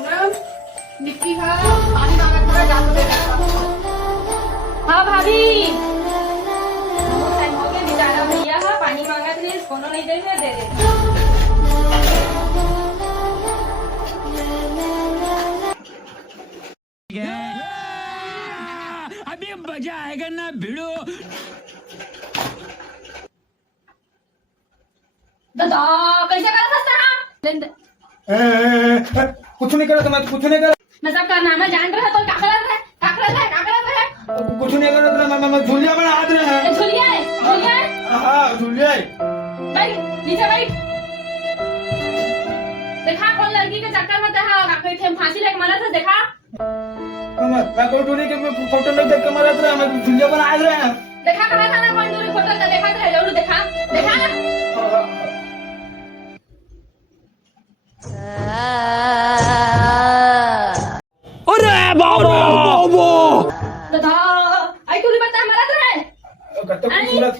मिट्टी का पानी मांगा थोड़ा डाल दे। हाँ भाभी, बहुत टाइम हो गया, बेचारा भैया का पानी मांगा थे, कोनो नहीं दे दे दे। अभी मजा आएगा ना भिड़ो। दादा कैसे करा सकता है? कुछ नहीं करा, मैं कुछ नहीं करा, मैं सबका नाम जान रहा तो क्या कर रहा है? क्या कर रहा है? क्या कर रहा है? कुछ नहीं करा। मैं झुलिया में हाथ रहे हैं। झुलिया है, झुलिया है। हाँ झुलिया है। बैठ नीचे बैठ। देखा कौन लड़की के चक्कर में था, काफी थे फांसी लेके मरा था। देखा मैं फोटो नहीं के फोटो नहीं देख के मरा था, मैं झुलिया में हाथ रहे हैं। देखा कहा था ना कौन दूरी फोटो था, देखा था जरूर देखा देखा। अरे बाबा दादा आई तूने बता मरा था है। खूबसूरत